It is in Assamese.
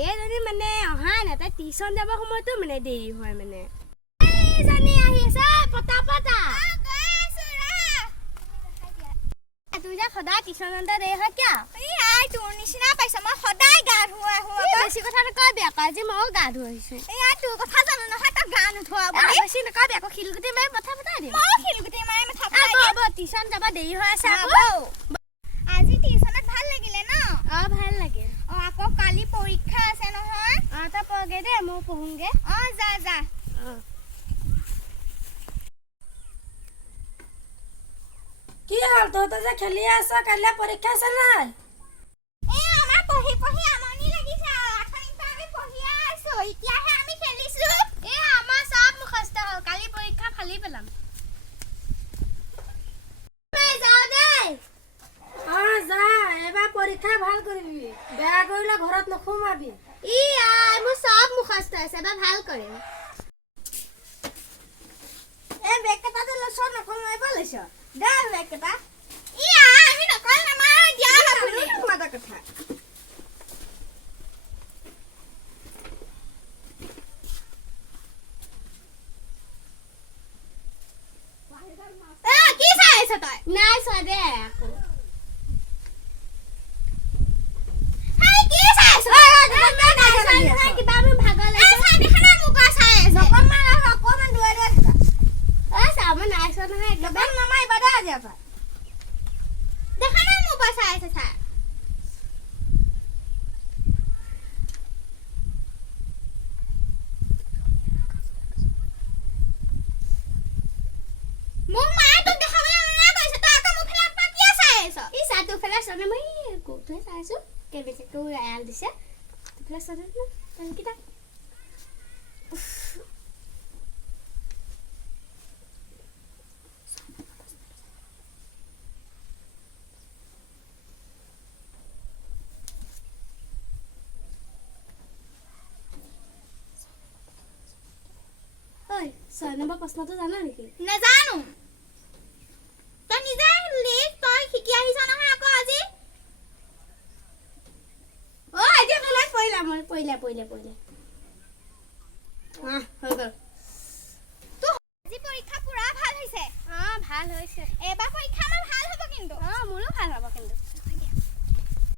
এইজনী মানে অহা নাই, তাই টিউচন যাব সময়তো মানে দেৰি হয় মানে। এইজনী আহিছে পতা পতা। তুমি যে সদায় টিউচনতে দেৰি হয় কিয়? এই তোৰ নিচিনা পাইছ, মই সদায় গা ধুৱাই বেছি কথা নকয় বেয়া কয়, আজি ময়ো গা ধুই আহিছো। এই তোৰ কথা জানো নহয়, তই গা নুধুৱা বেছি নকয় বেয়া, আকৌ শিলগুটি মাৰি মাথা ফটাই দিম। মই শিলগুটি মাৰি মাথা ফটাই দিম। টিউচন যাব দেৰি হৈ আছে আকৌ। আজি টিউচনত ভাল লাগিলে ন? ভাল লাগে। আকৌ কালি পৰীক্ষা আছে নহয়। তই পঢ়গে দে, মই পঢ়োগে। যা যা। কি হ'ল তহঁতে যে খেলি আছ, কাইলৈ পৰীক্ষা আছে নাই? আমাৰ পঢ়ি পঢ়ি আমনি লাগিছে আৰু আঠনিৰ পৰা আমি পঢ়িয়ে আছো, এতিয়াহে আমি খেলিছো। আমাৰ চব মুখস্থ হ'ল, কালি পৰীক্ষা ফালি পেলাম। যাওঁ দেই। যা, এবাৰ পৰীক্ষা ভাল কৰিবি, বেয়া কৰিলে ঘৰত নোসোমাবি। মোৰ চব মুখস্থ আছে, এবাৰ ভাল কৰিম। এই বেগকেইটা যে লৈছ নকমাইব লৈছ, দে বেগকেইটা। আমি নকল নামাৰো, দিয়া আপুনি মাতা কথা। কি চাই আছ তই? নাই চোৱা দে আকৌ। কি চাই আছ? কিবা মোৰ ভাগৰ লাগিছে। অকমান দূৰে দূৰে থাকা। মই নাই চোৱা নহয় একদম। নামাৰিবা দে আজিৰ পৰা। দেখা নাই মোবাইল চাই আছে চা। মোক মায়ে তোক দেখাবলৈ মানা কৰিছে, তই আকৌ মোৰ ফালে পাকিয়া চাই আছ। চাহটো ফেলা চনে মই ক'তহে চাইছো, কেবেচেকো এৰাল দিছে। তোফালে চনে ন কিটা। ঐ 6 নম্বৰ প্ৰশ্নটো জানা নেকি? নেজানো। তই নিজে লিখ, তই শিকি আহিছ নহয় আকৌ আজি। এতিয়া মনত পৰিলা, পৰিলে। হৈ গ'ল। আজি পৰীক্ষা পুৰা ভাল হৈছে। ভাল হৈছে। এবাৰ পৰীক্ষা আমাৰ ভাল হ'ব কিন্তু। মোৰো ভাল হ'ব কিন্তু।